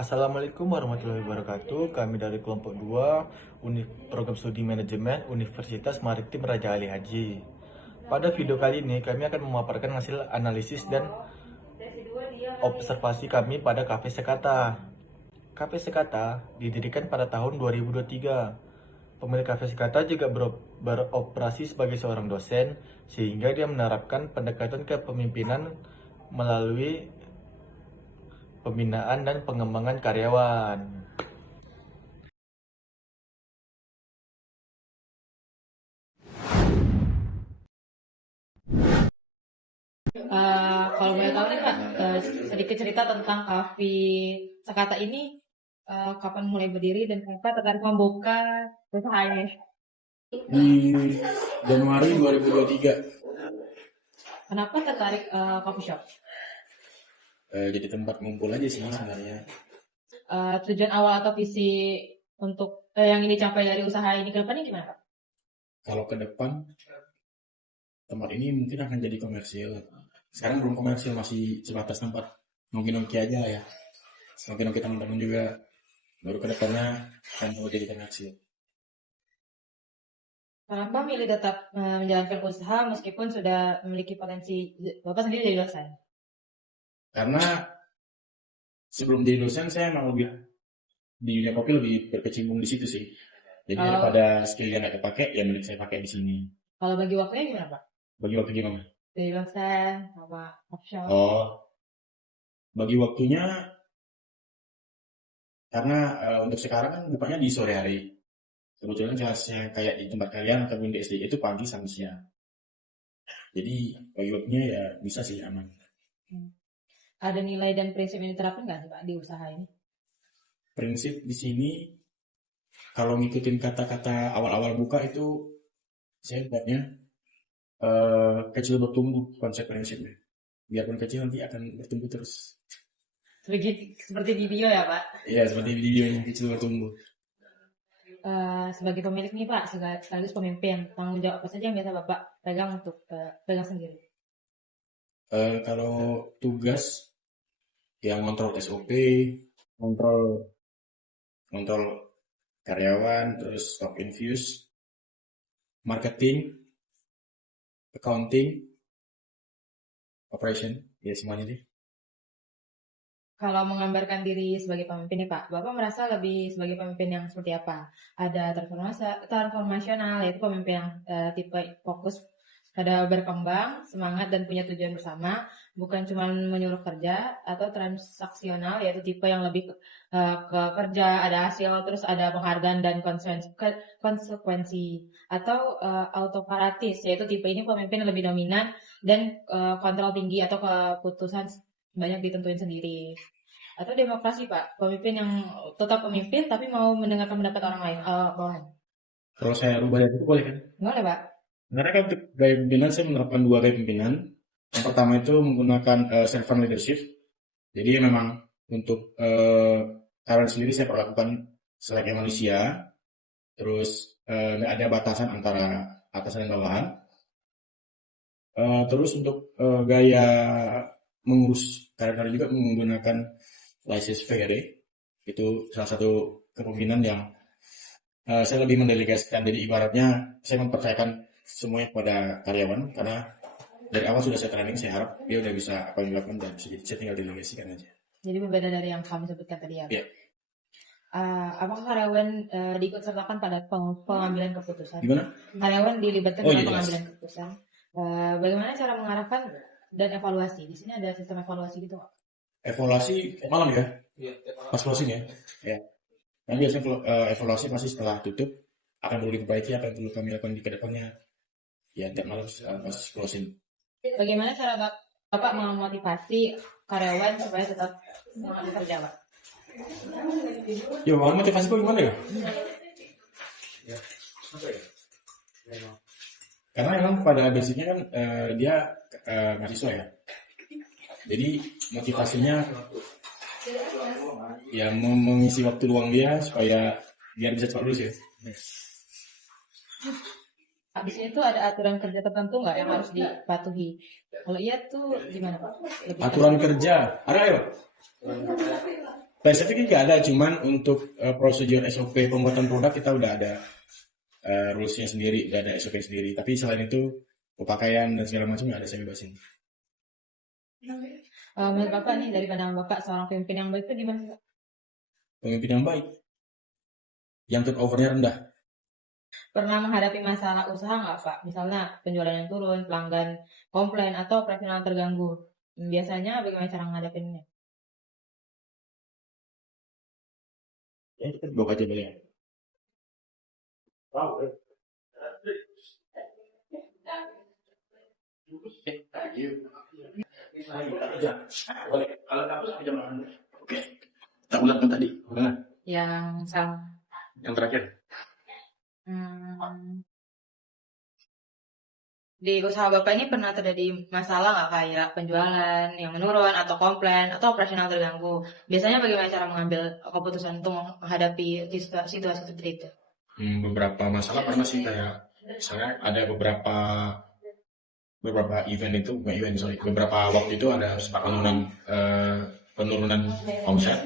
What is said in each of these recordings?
Assalamualaikum warahmatullahi wabarakatuh. Kami dari kelompok 2 Unit Program Studi Manajemen Universitas Maritim Raja Ali Haji. Pada video kali ini kami akan memaparkan hasil analisis dan observasi kami pada Cafe Sekata. Cafe Sekata didirikan pada tahun 2023. Pemilik Cafe Sekata juga beroperasi sebagai seorang dosen, sehingga dia menerapkan pendekatan kepemimpinan melalui pembinaan dan pengembangan karyawan. Kalau boleh tahu nih Pak, sedikit cerita tentang Kafe Sekata ini, kapan mulai berdiri dan kenapa tertarik membuka usahanya? Di Januari 2023. Kenapa tertarik coffee shop? Jadi tempat ngumpul aja sih sebenarnya. Tujuan awal atau visi untuk yang ini capai dari usaha ini ke depannya gimana Pak? Kalau ke depan tempat ini mungkin akan jadi komersil. Sekarang belum komersil, masih sebatas tempat nongki-nongki aja lah ya. Nongki-nongki teman-teman juga. Baru ke depannya akan mau jadi komersil. Kenapa milih tetap menjalankan usaha meskipun sudah memiliki potensi Bapak sendiri jadi dosen? Karena sebelum jadi dosen saya emang lebih di dunia kopi lebih berkecimpung di situ sih. Jadi daripada skill yang nggak kepake, ya mending saya pakai di sini. Kalau bagi waktunya gimana Pak? Bagi waktu gimana? Jadi dosen sama coffee shop? Oh, bagi waktunya karena untuk sekarang kan bukanya di sore hari. Kebetulan kelasnya kayak di tempat kalian ataupun di SD itu pagi sama siang. Jadi bagi waktunya ya bisa sih aman. Ada nilai dan prinsip yang diterapkan nggak sih Pak di usaha ini? Prinsip di sini kalau ngikutin kata-kata awal-awal buka itu saya buatnya kecil bertumbuh konsep prinsipnya. Biarpun kecil nanti akan bertumbuh terus. Seperti video ya Pak? Iya, seperti videonya kecil bertumbuh. Sebagai pemilik nih Pak, sekaligus pemimpin, tanggung jawab apa saja yang biasa Bapak pegang untuk pegang sendiri? Kalau tugas yang kontrol SOP, kontrol kontrol karyawan, terus stock infuse, marketing, accounting, operation, ya semuanya deh. Kalau menggambarkan diri sebagai pemimpin nih Pak, Bapak merasa lebih sebagai pemimpin yang seperti apa? Ada transformasional, yaitu pemimpin yang tipe fokus pada berkembang, semangat dan punya tujuan bersama, bukan cuma menyuruh kerja, atau transaksional, yaitu tipe yang lebih ke kerja, ada hasil, terus ada penghargaan dan konsekuensi, atau autokratis, yaitu tipe ini pemimpin yang lebih dominan dan kontrol tinggi atau keputusan banyak ditentuin sendiri. Atau demokrasi Pak, pemimpin yang tetap pemimpin tapi mau mendengarkan pendapat orang lain, bawahan. Kalau saya rubah dari itu boleh kan? Boleh Pak? Karena kan untuk gaya pimpinan saya menerapkan dua gaya pimpinan. Yang pertama itu menggunakan servant leadership. Jadi memang untuk karyawan sendiri saya perlakukan sebagai manusia. Terus nggak ada batasan antara atasan dan bawahan. Terus untuk gaya mengurus karyawan juga menggunakan license faire. Itu salah satu kepemimpinan yang saya lebih mendelegasikan. Jadi ibaratnya saya mempercayakan semuanya kepada karyawan karena dari awal sudah saya training, saya harap dia udah bisa apa yang dilakukan dan saya tinggal delegasikan aja. Jadi berbeda dari yang kami sebutkan tadi ya. Iya. Apakah karyawan diikut sertakan pada pengambilan keputusan? Gimana? Karyawan dilibatkan Oh, dalam jelas. pengambilan keputusan. Bagaimana cara mengarahkan dan evaluasi? Di sini ada sistem evaluasi gitu Pak? Evaluasi malam ya? Pas closing ya? Ya. Yang biasanya evaluasi pasti setelah tutup akan perlu diperbaiki, apa yang perlu kami lakukan di kedepannya. Ya, tiap malam pas closing. Bagaimana cara Bapak memotivasi karyawan supaya tetap semangat bekerja Pak? Ya, motivasi kok gimana ya? Karena memang pada basicnya kan dia mahasiswa ya. Jadi motivasinya ya mengisi waktu luang dia supaya biar bisa cepat lulus ya. Habis itu ada aturan kerja tertentu nggak yang harus dipatuhi? Kalau iya tuh gimana Pak? Aturan kerja, ada ya? Spesifik nggak ada, cuman untuk prosedur SOP pembuatan produk kita udah ada rules-nya sendiri, udah ada SOP sendiri. Tapi selain itu pemakaian dan segala macam nggak ada saya bebasin. Menurut Bapak nih, dari pandangan Bapak, seorang pemimpin yang baik itu gimana, Pak? Pemimpin yang baik, yang turnover-nya rendah. Pernah menghadapi masalah usaha nggak, Pak? Misalnya penjualan yang turun, pelanggan komplain, atau operasional terganggu. Biasanya bagaimana cara menghadapinya? Ya, kita bawa aja boleh. Boleh. Kalau kampus bisa makan. Oke. Kita ulang tadi. Ulang. Yang salah. Yang terakhir. Di usaha Bapak ini pernah terjadi masalah nggak, kayak penjualan yang menurun, atau komplain, atau operasional terganggu? Biasanya bagaimana cara mengambil keputusan untuk menghadapi situasi seperti itu? Beberapa masalah pernah sih, kayak misalnya ada beberapa event itu, bukan event, sorry, beberapa waktu itu ada penurunan omset.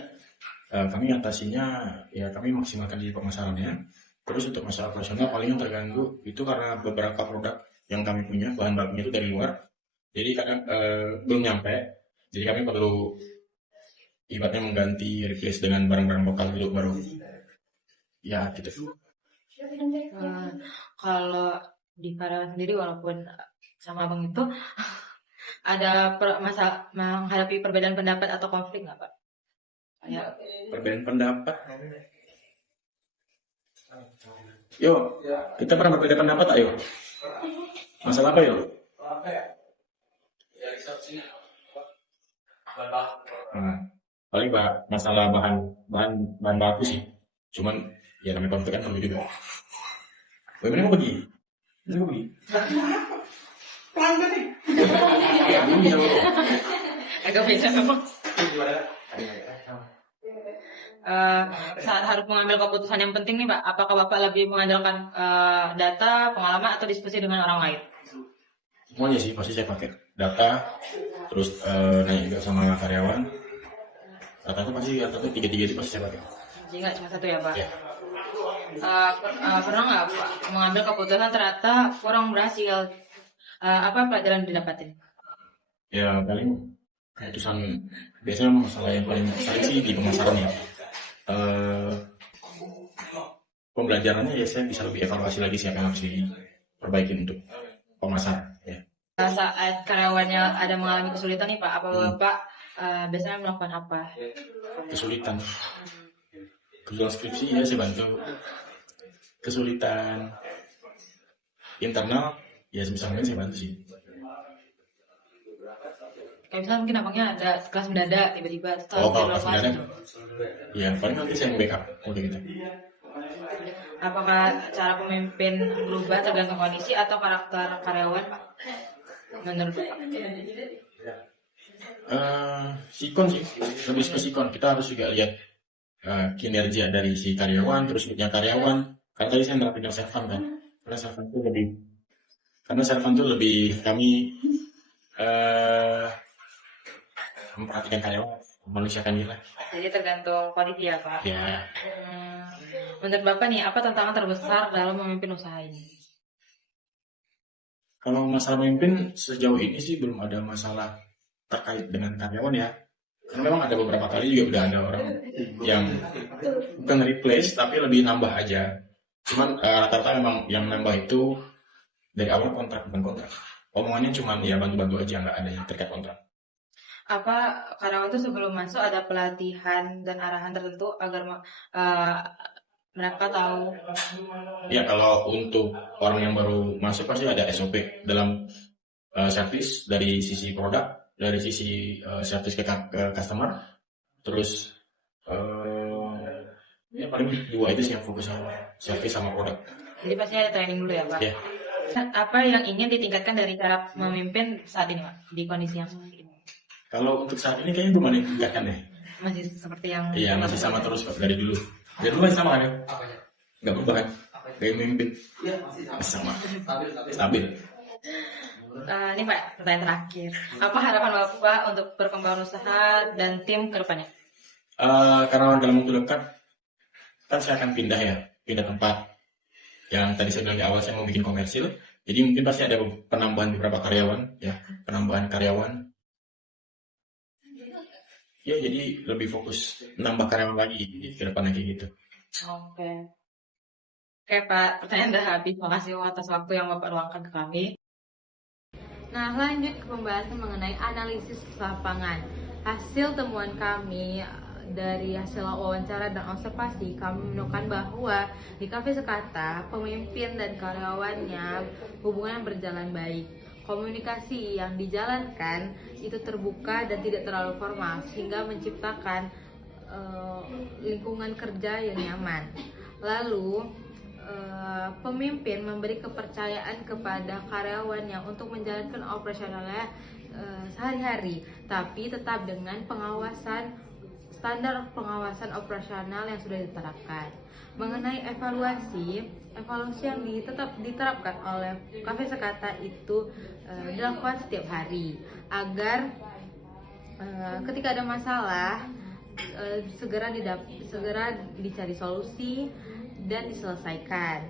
Kami atasinya, ya kami maksimalkan di pemasarannya. Terus untuk masalah operasional paling yang terganggu itu karena beberapa produk yang kami punya, bahan bakunya itu dari luar. Jadi kadang belum nyampe. Jadi kami perlu ibaratnya mengganti, replace dengan barang-barang lokal dulu baru. Ya gitu. Kalau di karyawan sendiri, walaupun sama abang itu, ada masalah menghadapi perbedaan pendapat atau konflik nggak, Pak? Kayak Perbedaan pendapat. Yo, kita pernah berbeda pendapat, ayo. Masalah apa yo? Paling masalah bahan baku sih. Cuman ya namanya konflik kan perlu juga. Bagaimana mau pergi? Ini mau pergi? Pelanggan nih. Ya, ini bisa loh. agak beda memang. Saat harus mengambil keputusan yang penting nih, Pak, apakah Bapak lebih mengandalkan data, pengalaman, atau diskusi dengan orang lain? Semuanya sih pasti saya pakai data, terus nanya juga sama karyawan. Data itu pasti tiga-tiga itu pasti saya pakai. Jadi nggak cuma satu ya, Pak? Ya. Pernah nggak, Pak, mengambil keputusan ternyata kurang berhasil? Apa pelajaran didapatin? Ya paling keputusan biasanya masalah yang paling besar sih di pemasaran ya. Pembelajarannya ya saya bisa lebih evaluasi lagi siapa yang harus diperbaiki untuk pemasaran ya. Saat karyawannya ada mengalami kesulitan nih, Pak, apa Bapak biasanya melakukan apa? Kesulitan skripsi ya saya bantu. Kesulitan internal ya sebisa mungkin saya bantu sih. Kayak misalnya mungkin abangnya ada kelas mendadak tiba-tiba. Kalau kelas mendadak ya paling nanti saya backup udah gitu. Apakah cara pemimpin berubah tergantung kondisi atau karakter karyawan, Pak? Menurut Bapak? Sikon sih, lebih ke sikon. Kita harus juga lihat kinerja dari si karyawan, terus punya karyawan. Kan tadi saya nerapin servan kan, karena servan itu lebih kami memperhatikan karyawan, memanusiakan dia. Jadi tergantung kondisi ya, Pak? Ya. Menurut Bapak nih, apa tantangan terbesar dalam memimpin usaha ini? Kalau masalah memimpin sejauh ini sih belum ada masalah terkait dengan karyawan ya. Karena memang ada beberapa kali juga udah ada orang yang bukan replace tapi lebih nambah aja. Cuman rata-rata memang yang nambah itu dari awal kontrak, bukan kontrak. Omongannya cuman ya bantu-bantu aja, nggak ada yang terkait kontrak. Apa karyawan itu sebelum masuk ada pelatihan dan arahan tertentu agar mereka tahu? Ya kalau untuk orang yang baru masuk pasti ada SOP dalam servis dari sisi produk, dari sisi servis ke customer, terus ya paling dua itu sih yang fokus sama servis sama produk. Jadi pasti ada training dulu ya, Pak? Ya. Apa yang ingin ditingkatkan dari cara memimpin saat ini, Pak, di kondisi yang seperti ini? Kalau untuk saat ini kayaknya belum ada yang ditingkatkan deh. Masih seperti yang... Iya, masih sama terus kok dari dulu. Dari dulu masih sama kan ya? Nggak berubah kan? Kayak memimpin. Masih sama. Stabil. Ini Pak, pertanyaan terakhir. Apa harapan Bapak untuk perkembangan usaha dan tim ke depannya? Karena dalam waktu dekat kan saya akan pindah tempat. Yang tadi saya bilang di awal saya mau bikin komersil, jadi mungkin pasti ada penambahan beberapa karyawan, ya, penambahan karyawan. Ya, jadi lebih fokus nambah karyawan lagi ke depan lagi gitu. Oke. Oke Pak, pertanyaan udah habis. Makasih atas waktu yang Bapak luangkan ke kami. Nah, lanjut ke pembahasan mengenai analisis lapangan. Hasil temuan kami dari hasil wawancara dan observasi, kami menemukan bahwa di Cafe Sekata, pemimpin dan karyawannya hubungan berjalan baik. Komunikasi yang dijalankan itu terbuka dan tidak terlalu formal, sehingga menciptakan lingkungan kerja yang nyaman. Lalu, pemimpin memberi kepercayaan kepada karyawannya untuk menjalankan operasionalnya sehari-hari, tapi tetap dengan standar pengawasan operasional yang sudah diterapkan. Mengenai evaluasi yang diterapkan oleh Cafe Sekata itu dilakukan setiap hari agar ketika ada masalah segera dicari solusi dan diselesaikan.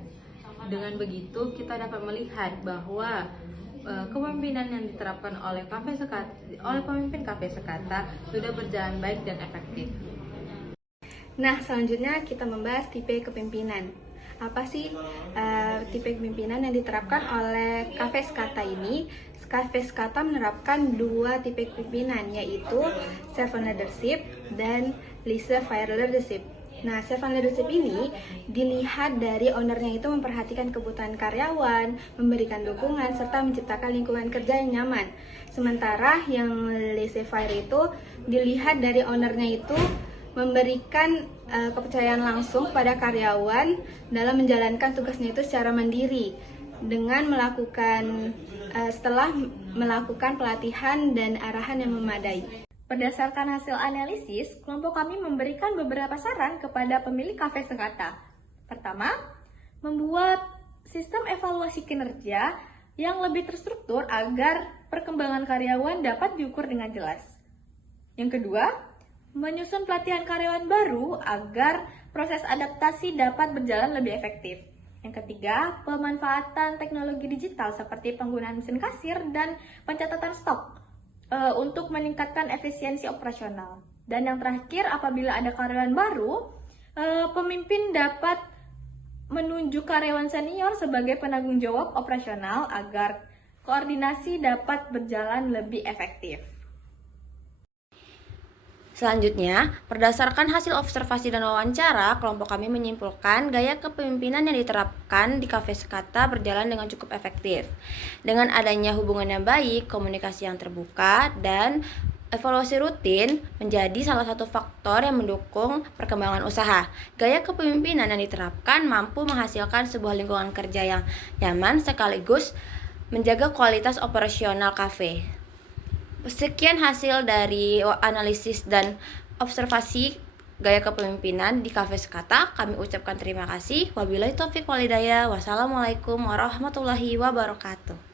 Dengan begitu kita dapat melihat bahwa kepemimpinan yang diterapkan oleh pemimpin Cafe Sekata sudah berjalan baik dan efektif. Nah, selanjutnya kita membahas tipe kepemimpinan. Apa sih tipe kepemimpinan yang diterapkan oleh Cafe Sekata ini? Cafe Sekata menerapkan 2 tipe kepemimpinan, yaitu servant leadership dan laissez-faire leadership. Nah, servant leadership ini dilihat dari ownernya itu memperhatikan kebutuhan karyawan, memberikan dukungan, serta menciptakan lingkungan kerja yang nyaman. Sementara yang laissez-faire itu dilihat dari ownernya itu memberikan kepercayaan langsung pada karyawan dalam menjalankan tugasnya itu secara mandiri dengan setelah melakukan pelatihan dan arahan yang memadai. Berdasarkan hasil analisis, kelompok kami memberikan beberapa saran kepada pemilik Cafe Sekata. Pertama, membuat sistem evaluasi kinerja yang lebih terstruktur agar perkembangan karyawan dapat diukur dengan jelas. Yang kedua, menyusun pelatihan karyawan baru agar proses adaptasi dapat berjalan lebih efektif. Yang ketiga, pemanfaatan teknologi digital seperti penggunaan mesin kasir dan pencatatan stok untuk meningkatkan efisiensi operasional. Dan yang terakhir, apabila ada karyawan baru, pemimpin dapat menunjuk karyawan senior sebagai penanggung jawab operasional agar koordinasi dapat berjalan lebih efektif. Selanjutnya, berdasarkan hasil observasi dan wawancara, kelompok kami menyimpulkan gaya kepemimpinan yang diterapkan di Cafe Sekata berjalan dengan cukup efektif. Dengan adanya hubungan yang baik, komunikasi yang terbuka, dan evaluasi rutin menjadi salah satu faktor yang mendukung perkembangan usaha. Gaya kepemimpinan yang diterapkan mampu menghasilkan sebuah lingkungan kerja yang nyaman sekaligus menjaga kualitas operasional kafe. Sekian hasil dari analisis dan observasi gaya kepemimpinan di Cafe Sekata. Kami ucapkan terima kasih. Wabillahi taufiq wal hidayah. Wassalamualaikum warahmatullahi wabarakatuh.